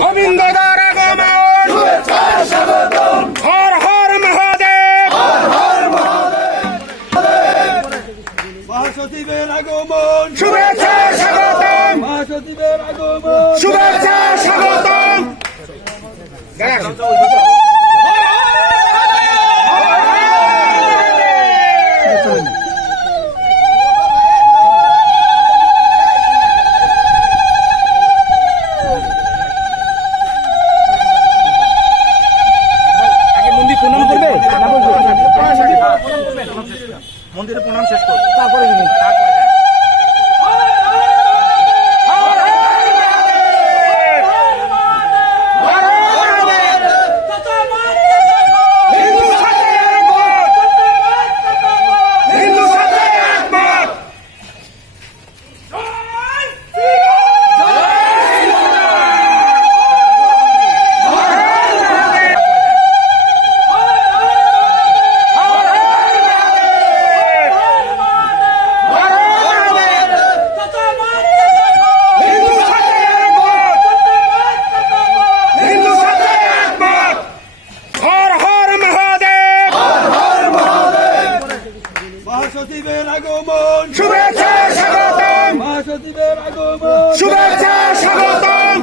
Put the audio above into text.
গোবিন্দদার আগমন, হর হর মহাদেব, মহাসচিবের আগমন, শুভেচ্ছা স্বাগতম, মহাসচিবের আগমন, শুভেচ্ছা স্বাগতম। মন্দিরে প্রণাম শেষ করবো, তারপরে মহাসচিবের আগমন, শুভেচ্ছা স্বাগতম, মহাসচিবের আগমন, শুভেচ্ছা স্বাগতম।